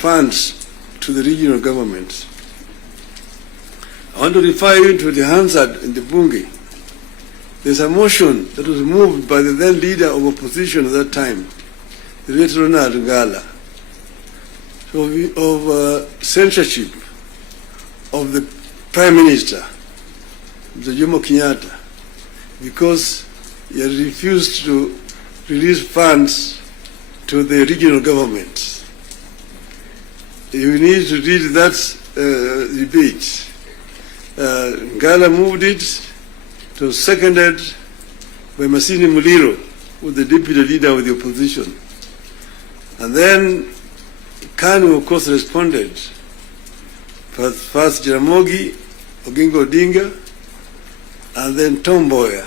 funds to the regional governments. I want to refer you to the Hansard in the Bunge. There's a motion that was moved by the then leader of opposition at that time, the late Ronald Ngala, of censorship of the Prime Minister, the Jomo Kenyatta, because he had refused to release funds to the regional governments. You need to read that debate. Ngala moved it. It was seconded by Masini Muliro, who was the deputy leader of the opposition. And then Kanu, of course, responded. First Jaramogi, Oginga Odinga, and then Tom Mboya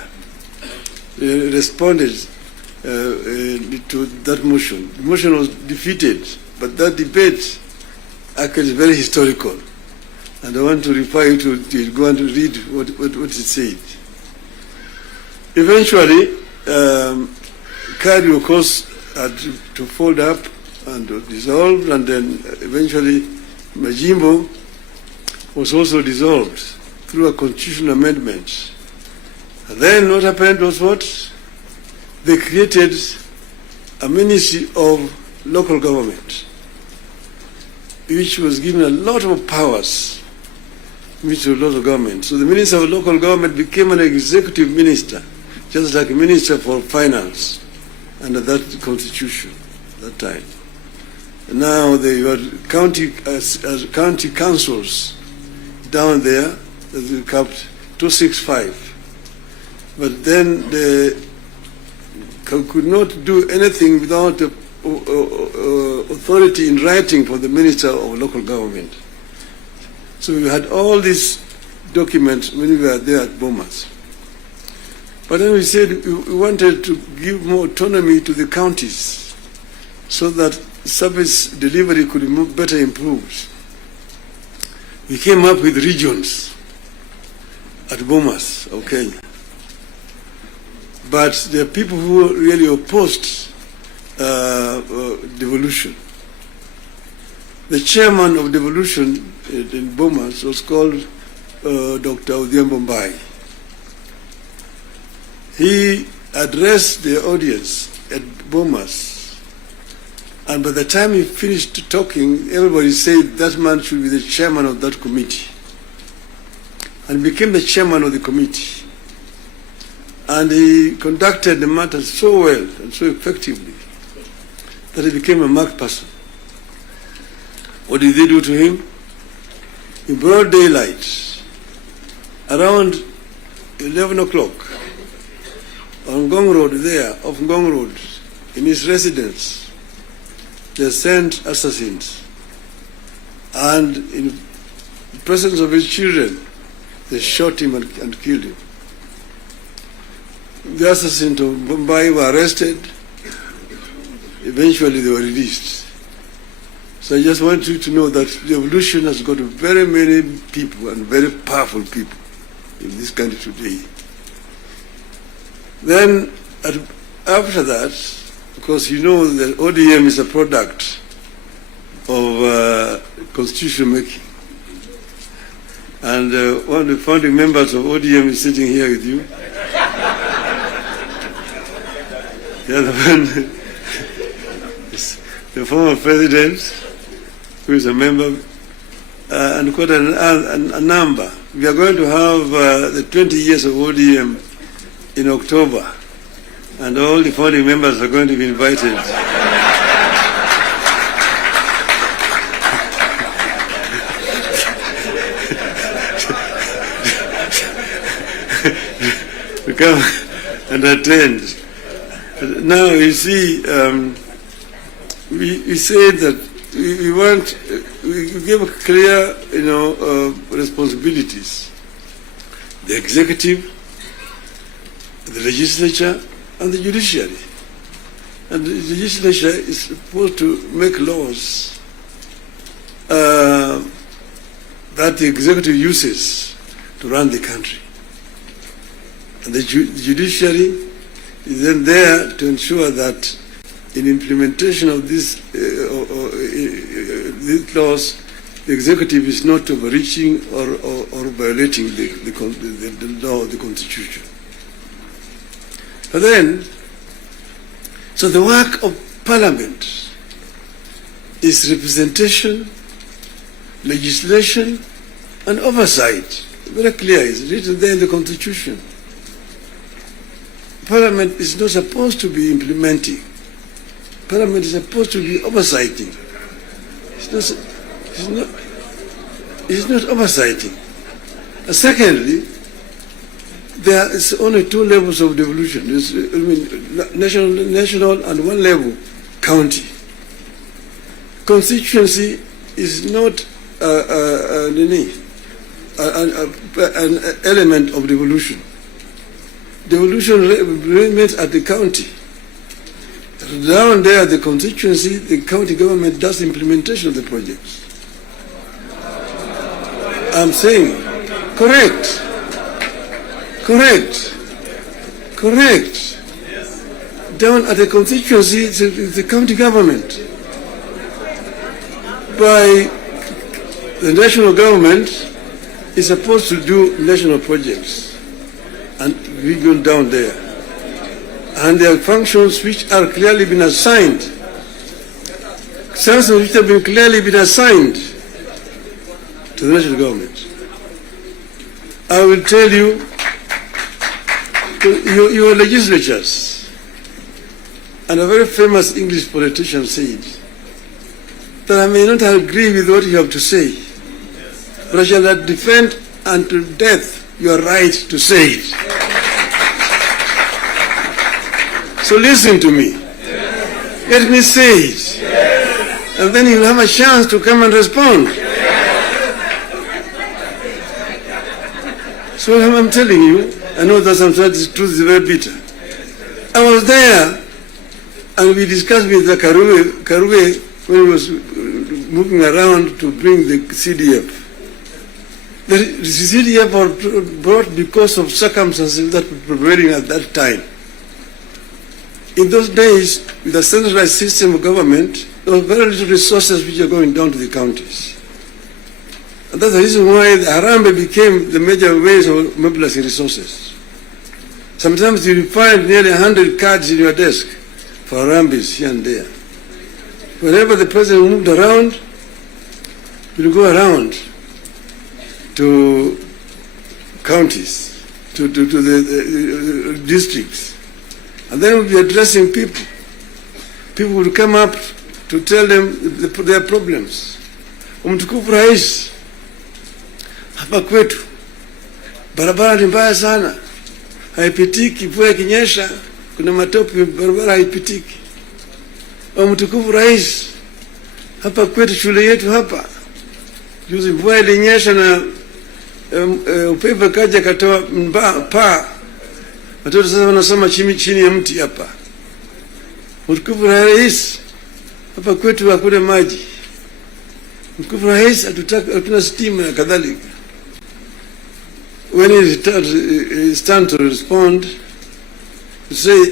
responded to that motion. The motion was defeated, but that debate actually is very historical. And I want to refer you to it. Go and read what it said. Eventually, KADU, of course, had to fold up and dissolve, and then eventually Majimbo was also dissolved through a constitutional amendment. And then what happened was what? They created a Ministry of Local Government, which was given a lot of powers, Ministry of Local Government. So the Minister of Local Government became an executive minister, just like a Minister for Finance under that constitution at that time. And now they were county councils down there, they capped 265. But then they could not do anything without authority in writing for the Minister of Local Government. So we had all these documents when we were there at Bomas. But then we said we wanted to give more autonomy to the counties so that service delivery could be better improved. We came up with regions at Bomas of Kenya. But there are people who really opposed devolution. The chairman of devolution in Bomas was called Dr. Odhiambo Mbai. He addressed the audience at Bomas, and by the time he finished talking, everybody said that man should be the chairman of that committee, and became the chairman of the committee. And he conducted the matter so well and so effectively that he became a marked person. What did they do to him? In broad daylight, around 11 o'clock, on Ngong Road there, off Ngong Road, in his residence, they sent assassins. And in the presence of his children, they shot him and killed him. The assassins of Mumbai were arrested. Eventually they were released. So I just want you to know that the revolution has got very many people and very powerful people in this country today. Then after that, because you know that ODM is a product of constitution making. And one of the founding members of ODM is sitting here with you. The other one is the former president, who is a member, and quite a number. We are going to have the 20 years of ODM in October, and all the founding members are going to be invited. to come and attend. Now you see, we said that we give clear, responsibilities. The executive, the legislature, and the judiciary. And the legislature is supposed to make laws that the executive uses to run the country. And the judiciary is then there to ensure that in implementation of this these laws, the executive is not overreaching or violating the law, the constitution. But then, so the work of Parliament is representation, legislation, and oversight. Very clear, it's written there in the Constitution. Parliament is not supposed to be implementing. Parliament is supposed to be oversighting. It's not oversighting. And secondly, there is only two levels of devolution. There's, national and one level, county. Constituency is not an element of devolution. Devolution remains at the county. Down there at the constituency, the county government does implementation of the projects. I'm saying, correct. Down at the constituency, it's the county government. By the national government is supposed to do national projects, and we go down there. And there are functions which are clearly been assigned. Functions which have been clearly been assigned to the national government. I will tell you, your legislatures, and a very famous English politician said that I may not agree with what you have to say, but I shall not defend until death your right to say it. So listen to me. Let me say it. And then you'll have a chance to come and respond. So I'm telling you, I know that sometimes the truth is very bitter. I was there, and we discussed with the Karue when he was moving around to bring the CDF. The CDF was brought because of circumstances that were prevailing at that time. In those days, with a centralized system of government, there were very little resources which are going down to the counties. And that's the reason why the Harambee became the major ways of mobilizing resources. Sometimes you find nearly 100 cards in your desk for Harambees here and there. Whenever the president moved around, we'll go around to counties, to the districts. And then we'll be addressing people. People will come up to tell them their problems. Mtukufu Rais, hapa kwetu barabara ni mbaya sana, haipitiki. Mvua ikinyesha kuna matope, barabara haipitiki. Mtukufu Rais, hapa kwetu shule yetu hapa, juzi mvua ilinyesha na upepo kaja katoa paa, watoto sasa wanasoma chini ya mti hapa. Mtukufu Rais, hapa kwetu hakuna maji. Mtukufu Rais, hatuna stima na kadhalika. When he stands to respond, to say,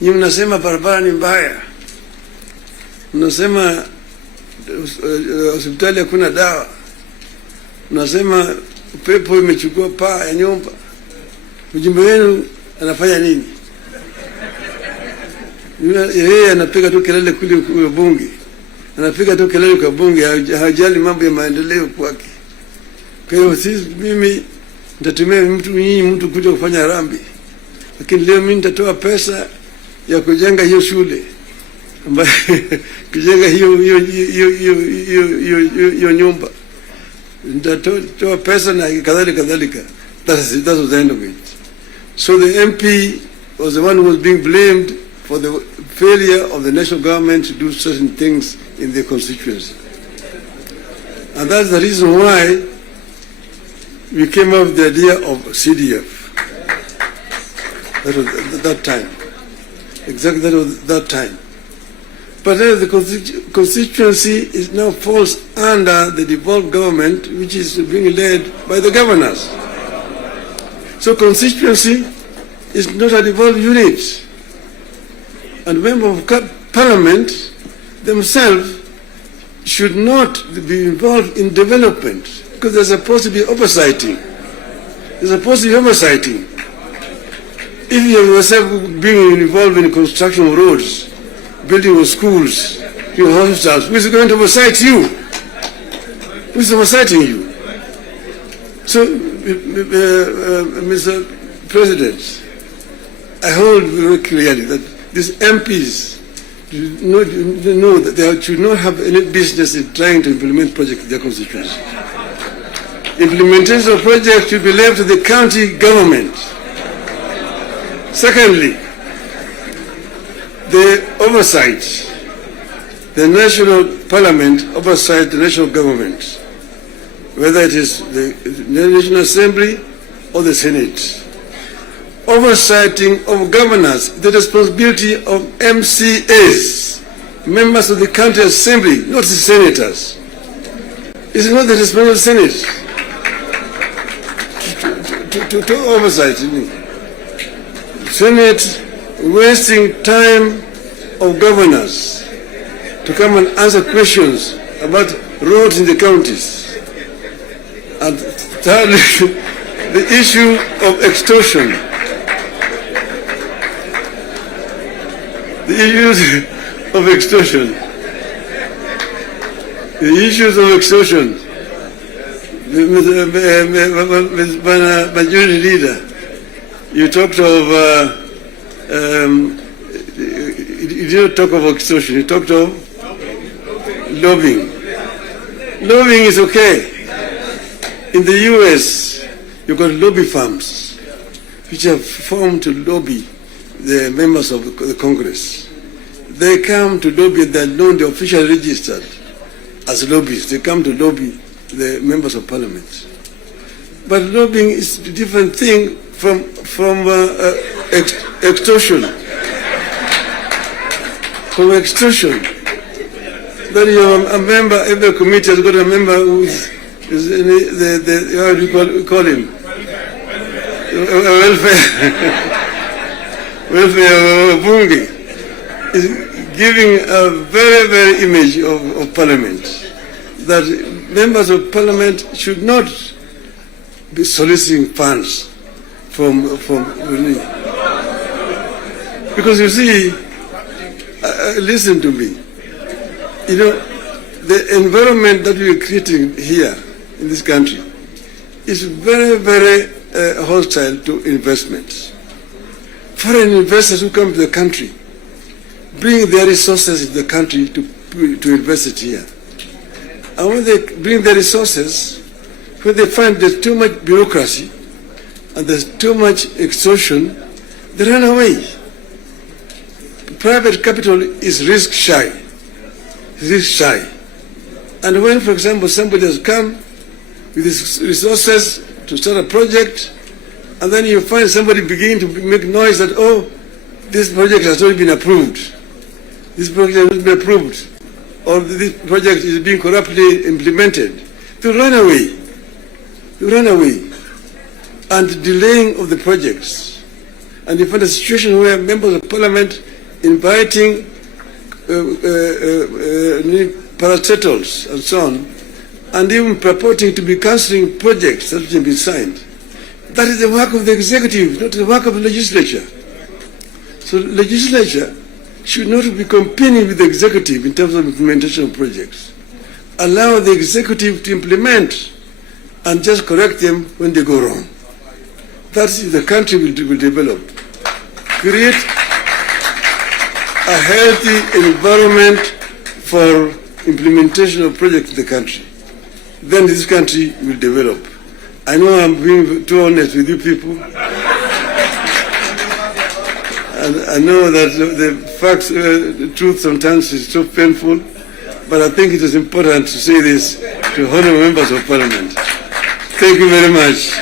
nyinyi mnasema barabara ni mbaya, mnasema hospitali hakuna dawa, mnasema upepo imechukua paa ya nyumba. Mjumbe wenu anafanya nini? Yeye anapiga tu kelele kule kwa bunge, anapiga tu kelele kwa bunge, hajali mambo ya maendeleo kwake. Kwa hiyo mimi nitatumia mtu kuja kufanya harambee, lakini leo mimi nitatoa pesa ya kujenga hiyo shule, ambayo kujenga hiyo nyumba, nitatoa pesa na kadhalika. That was the end of it. So the MP was the one who was being blamed for the failure of the national government to do certain things in their constituency. And that's the reason why we came up with the idea of CDF. That was that time. Exactly, that was that time. But then the constituency is now falls under the devolved government, which is being led by the governors. So constituency is not a devolved unit. And members of parliament themselves should not be involved in development because they're supposed to be oversighting. They're supposed to be oversighting. If you yourself being involved in construction of roads, building of schools, your hospitals, who is going to oversight you? Who is oversighting you? So, Mr. President, I hold very clearly that these MPs know that they should not have any business in trying to implement projects in their constituency. Implementation of projects should be left to the county government. Secondly, the oversight, the national parliament oversight the national government, whether it is the National Assembly or the Senate. Oversighting of governors, the responsibility of MCAs, members of the county assembly, not the senators. It's not the responsibility of the Senate to oversight. Senate wasting time of governors to come and answer questions about roads in the counties. And thirdly, the issue of extortion. The issues of extortion. The issues of extortion. Majority Leader, you talked of, you didn't talk of extortion, you talked of lobbying. Lobbying is okay. In the US, you've got lobby firms which have formed to lobby the members of the Congress. They come to lobby, they're known, they're officially registered as lobbyists. They come to lobby the members of parliament. But lobbying is a different thing from extortion. From extortion. That you're a member, every committee has got a member who is how do you call him? Welfare bunge is giving a very, very image of parliament, that members of parliament should not be soliciting funds from because you see, listen to me, you know, the environment that we are creating here in this country is very, very hostile to investments. Foreign investors who come to the country bring their resources in the country to invest it here. And when they bring their resources, when they find there's too much bureaucracy and there's too much extortion, they run away. Private capital is risk shy. And when, for example, somebody has come with his resources to start a project, and then you find somebody beginning to make noise that, oh, this project has already been approved. This project has not been approved. Or this project is being corruptly implemented. They run away. And delaying of the projects. And you find a situation where members of parliament inviting parastatals and so on, and even purporting to be cancelling projects that have been signed. That is the work of the executive, not the work of the legislature. So the legislature should not be competing with the executive in terms of implementation of projects. Allow the executive to implement and just correct them when they go wrong. That's the country will develop. Create a healthy environment for implementation of projects in the country. Then this country will develop. I know I'm being too honest with you people. And I know that the facts, the truth sometimes is so painful, but I think it is important to say this to honorable members of parliament. Thank you very much.